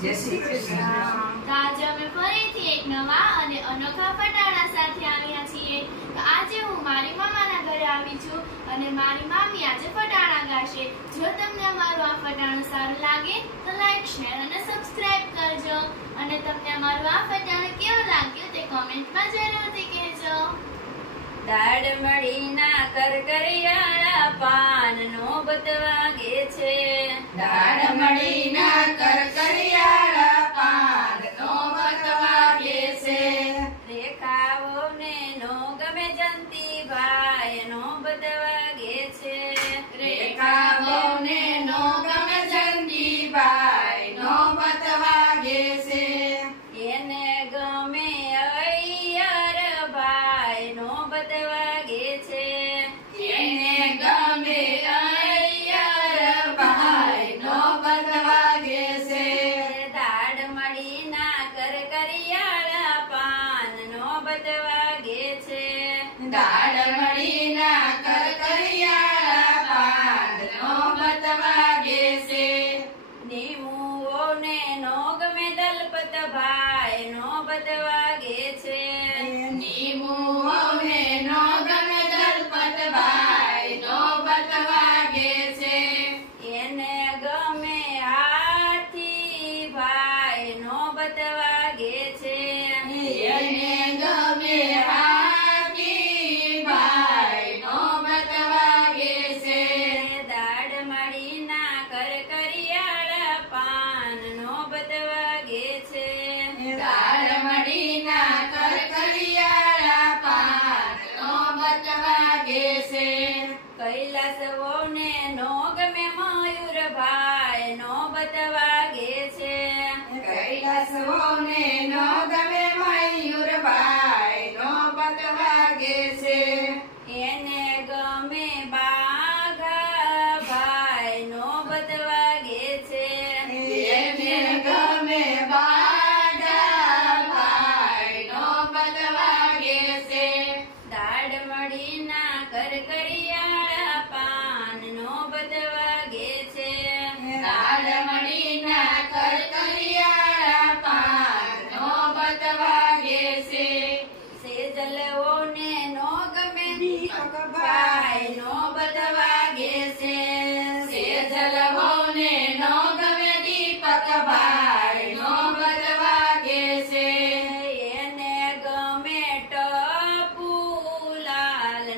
જય શ્રી કૃષ્ણ। તો આજે અમે ફરીથી એક નવા અને અનોખા ફટાણા સાથે આવ્યા છીએ। તો આજે હું મારી મામાના ઘરે આવી છું અને મારી મામી આજે ફટાણા ગાશે। જો તમને અમારું આ ફટાણું સારું લાગે તો લાઈક, શેર અને સબસ્ક્રાઇબ કરજો અને તમને અમારું આ ફટાણું કેવું લાગ્યું તે કોમેન્ટમાં જરૂરથી કહેજો। દાળ મળીના કરકરિયાળા પાનનો બત વાગે છે। દાળ મળીના કરકરિયાળા પાનનો બત વાગે છે। રેખાઓને નો ગમે જંતી ભાઈ નો બત વાગે છે। રેખાઓને નો ગમે જંતી ભાઈ નો બત વાગે છે। એને ગમે અય્યર ભાઈ નો બત વાગે છે। એને ગમે અય્યર ભાઈ નો બત વાગે છે। દાળ મળીના કરકરિયાળા પાનનો બત વાગે છે। દાળ મળીના કરકરિયાળા પાનનો બત વાગે છે। નીમુઓને નો ગમે દલપત ભાઈ નો બત વાગે છે। નીમુઓને નો ગમે દલપત ભાઈ નો બત વાગે છે। એને ગમે હાથી ભાઈ નો બત વાગે છે। એને ગમે હાથી ભાઈ નો બત વાગે છે। દાળ મળીના કરકરિયાળા પાનનો બત વાગે છે। દાળ મળીના કરકરિયાળા પાનનો બત વાગે છે। કૈલાસવોને નો ગમે મયુર ભાઈ નો બત વાગે છે। કૈલાસવોને નો ગમે મયુર ભાઈ નો બત વાગે છે। એને ગમે બાઘા ભાઈ નો બત વાગે છે। એને ગમે બાઘા ભાઈ નો બત વાગે છે। દાળ મળીના કરકરિયાળા પાનનો બત વાગે છે। દાળ મળીના કરકરિયાળા પાનનો બત વાગે છે। સેજલવોને નો ગમે ભાઈ નો બત વાગે છે। સેજલવોને નો ગમે દીપક ભાઈ નો બત વાગે છે। એને ગમે ટપુલાલ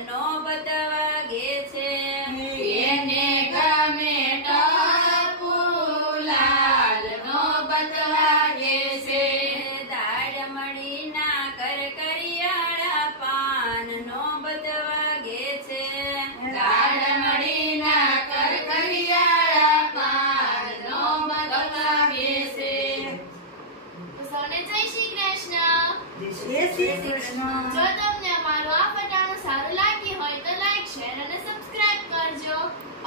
નો બત વાગે છે। એને ગમે ટપુલાલ નો બત વાગે છે। દાળ મળીના કરકરિયાળા પાનનો બત વાગે છે। દાળ મળીના કરકરિયાળા પાનનો બત વાગે છે। તો સૌને જય શ્રી કૃષ્ણ। જય શ્રી કૃષ્ણ। જો તમને અમારું આ ફટાણું સારું લાગ્યું હોય તો લાઈક, શેર અને સબસ્ક્રાઇબ કરજો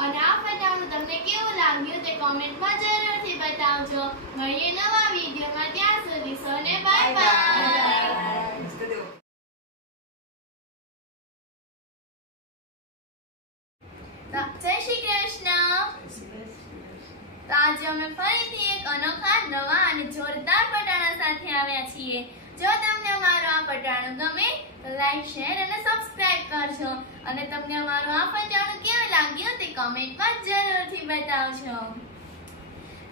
અને આ ફટાણું તમને કેવું લાગ્યું તે કોમેન્ટમાં જરૂરથી બતાવજો। મળીએ નવા વિડીયોમાં, ત્યાં સુધી સૌને બાય બાય। જય શ્રી કૃષ્ણ। તો આજે અમે ફરીથી એક અનોખા, નવા અને જોરદાર ફટાણા સાથે આવ્યા છીએ। જો તમને અમારું આ ફટાણું ગમે તો લાઈક, શેર અને સબસ્ક્રાઇબ કરજો અને તમને અમારું આ ફટાણું કેવું લાગ્યું તે કોમેન્ટમાં જરૂરથી બતાવજો।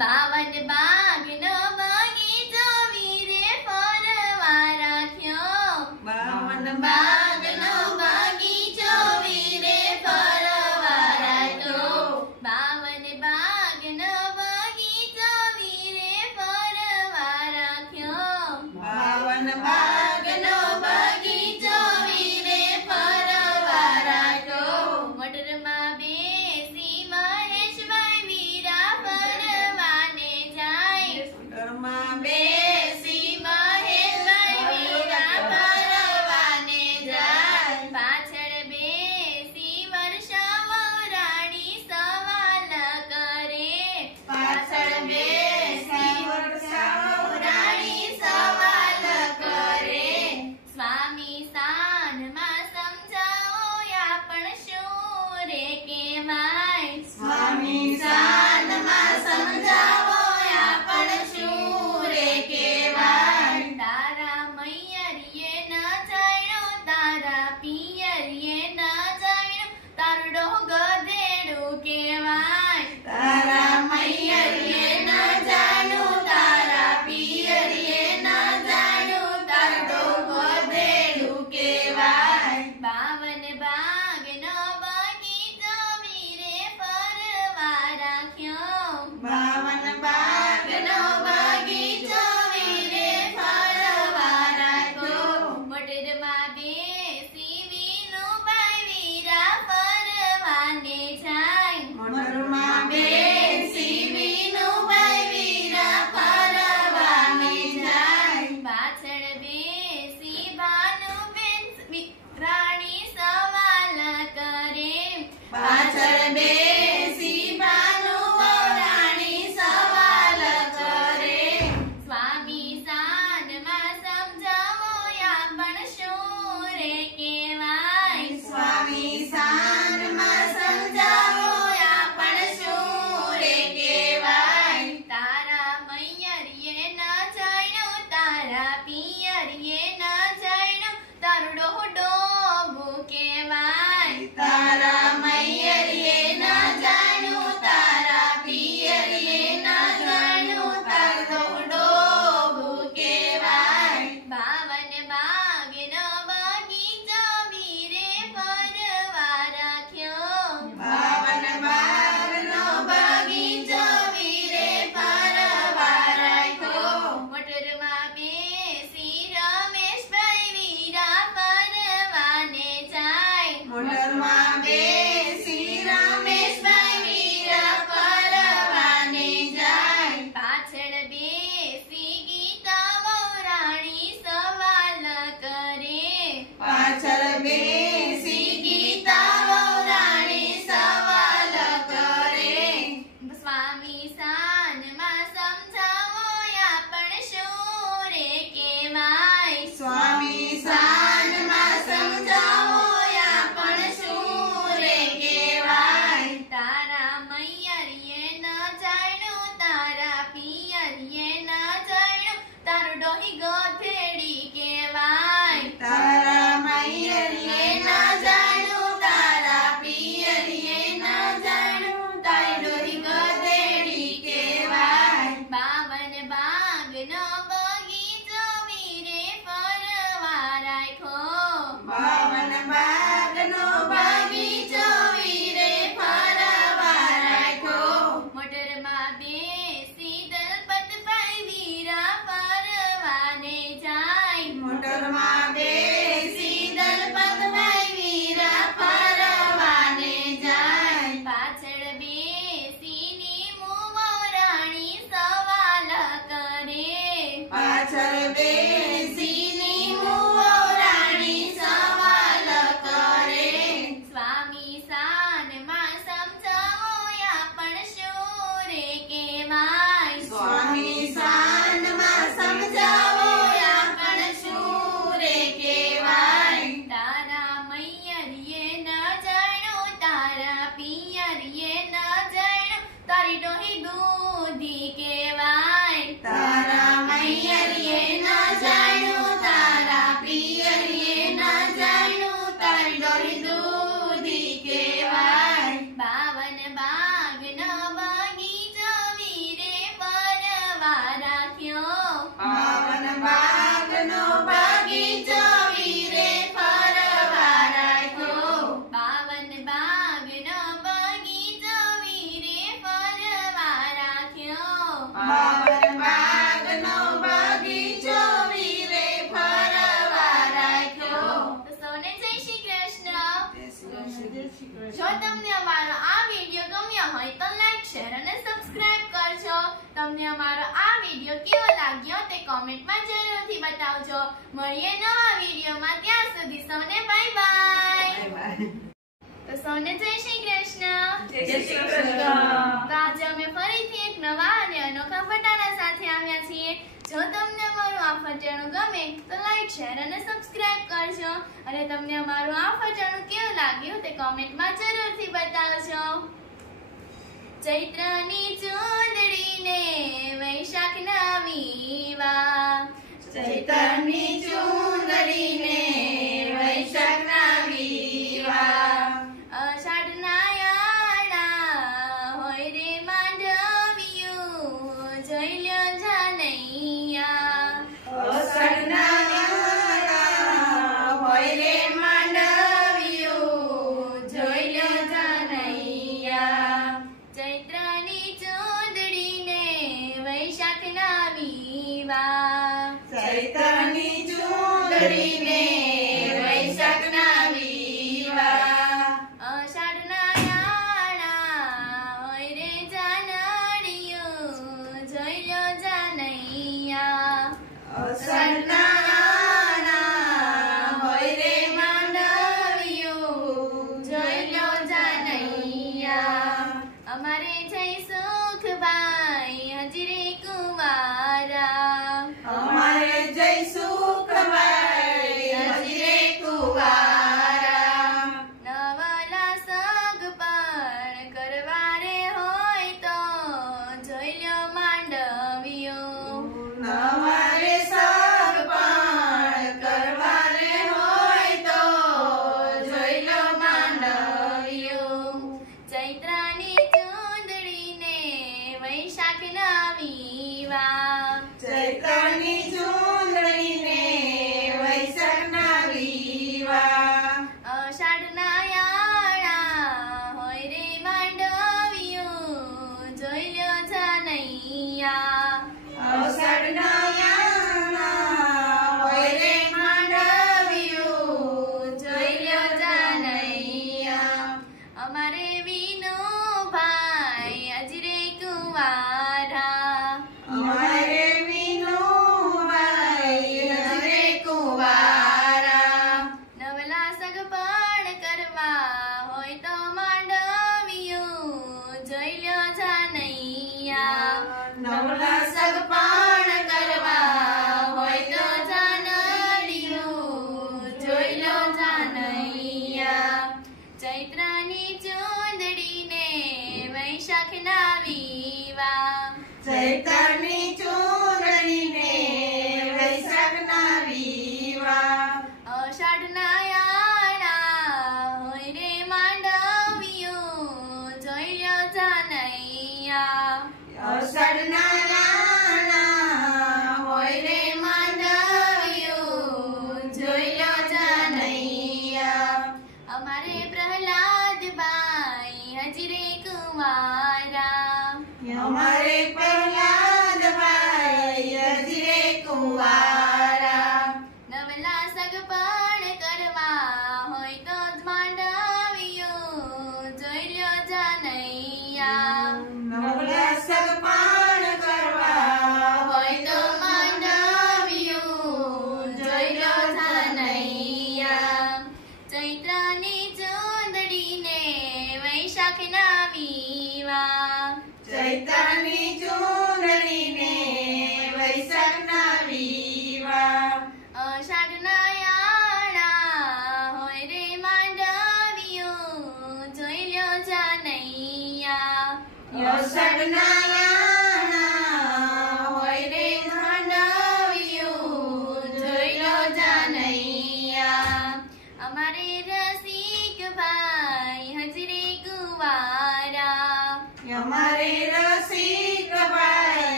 52 બાગનો બગીચો વીરે ફરવા રાખ્યો। 52 બાગનો બગીચો વીરે ફરવા રાખ્યો। 52 બાગનો બગીચો વીરે ફરવા રાખ્યો। 52 બાગનો બગીચો વીરે ફરવા રાખ્યો। મોટરમાં બેસી મહેશભાઈ વીરા ફરવાને જાય। ફરવા રાખ્યો. પાવન બાગનો બગીચો વીરે ફરવા રાખ્યો. પાવન બાગનો બગીચો વીરે ફરવા રાખ્યો. પાવન બાગનો બગીચો વીરે ફરવા રાખ્યો. તો સૌને જય શ્રી કૃષ્ણ. જો તમને અમારો આ વિડિયો ગમ્યો હોય તો લાઈક શેર અને સબસ્ક્રાઇબ કરજો. તમને અમારો આ વિડિયો કેવો લાગ્યો તે કોમેન્ટમાં જરૂરથી બતાવજો. મળીએ નવા વિડિયોમાં. ત્યાં સુધી સૌને બાય બાય. તો સૌને જય શ્રી કૃષ્ણ. જય શ્રી કૃષ્ણ. તો આજે અમે ફરીથી એક નવા અને અનોખા ફટાણા સાથે આવ્યા છીએ. જો તમને અમારું આ ફટાણું ગમે તો લાઈક શેર અને સબસ્ક્રાઇબ કરજો. અને તમને અમારું આ ફટાણું કેવું લાગ્યું તે કોમેન્ટમાં જરૂરથી બતાવજો. ચૈત્રની ચૂંદડીને વૈશાખના વીવા. ચૈતરની ચૂંદડીને વૈશાખના વીવા. અષાઢના યાણા હોય રે માંડવ્યું. જોઈ લ્યો જાનૈયા. અષાઢના યાણા હોય રે માંડવ્યું. જોઈ લ્યો જાનૈયા. ચૈત્રની ચૂંદડીને વૈશાખના વીવા. ચૈતરની ચૂંદડીને વૈશાખના વીવા. અષાઢના યાણા હોય રે જાનડિયું. જોઈ લ્યો જાનૈયા. અષાઢના યાણા હોય રે માંડવ્યું. જોઈ લ્યો જાનૈયા. અમારે જય સુખભાઈ હજી રે કુંવારા. અમારે જય સુખભાઈ હજી રે કુંવારા. નવલા સગ પણ કરવા રે હોય તો જોઈ લ્યો માંડવ્યું. નવારે સગપણ કરવા રે હોય તો જોઈ લો માંડવ્યું. ચૈત્રની ચૂંદડીને વૈશાખના વીવા. ચૈતરની ચૂંદડીને વૈશાખના વીવા. અષાઢના યાણા હોય રે માંડવ્યું. જોઈ લ્યો જાનૈયા. અષાઢના યાણા હોય રે માંડવ્યું. જોઈ લ્યો જાનૈયા. અમારે વિનુભાઈ હજી રે કુંવારા. અમારે વિનુભાઈ હજી રે કુંવારા. નવલા સગ પણ કરવા હોય તો માંડવ્યું. જોઈ લ્યો જાનૈયા. નવલા સગપણ કરવા હોય તો જાનડિયું. જોઈ લો જાનૈયા. ચૈત્રની ચૂંદડીને વૈશાખના વીવા. ચૈતરની ચૂંદડીને વૈશાખના વીવા. અષાઢના યાણા હોય રે માંડવ્યું. જોઈ લ્યો જાનૈયા. અષાઢના યાણા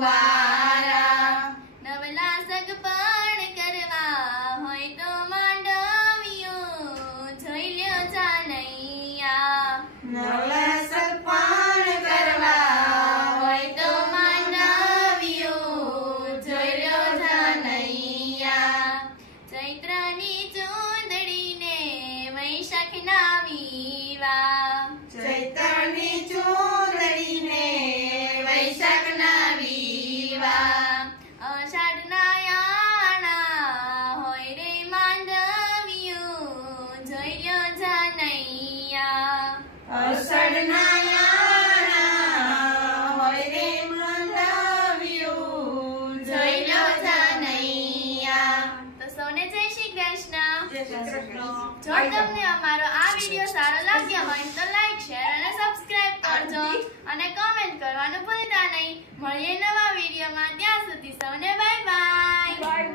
વારા નવલા સગપણ કરવા હોય તો માંડવ્યું જોઈ લ્યો જાનૈયા નવલા સગપણ કરવા હોય તો માંડવ્યું જોઈ લો જાનૈયા ચૈત્રની ચૂંદડીને વૈશાખના વીવા ચૈતરની ચૂંદડીને વૈશાખના વીવા અષાઢના યાણા હોય રે માંડવ્યું જોઈ લ્યો જાનૈયા અષાઢના યાણા હોય રે માંડવ્યું જોઈ લો જાનૈયા તો સૌને જય શ્રી કૃષ્ણ. જય શ્રી કૃષ્ણ. જો તમને અમારો આ વિડિયો સારો લાગ્યો હોય તો લાઈક શેર અને સબસ્ક્રાઇબ કરજો અને કમેન્ટ કરવાનું ભૂલતા નહીં. મળીએ નવા વિડિયોમાં. ત્યાં સુધી સૌને બાય બાય.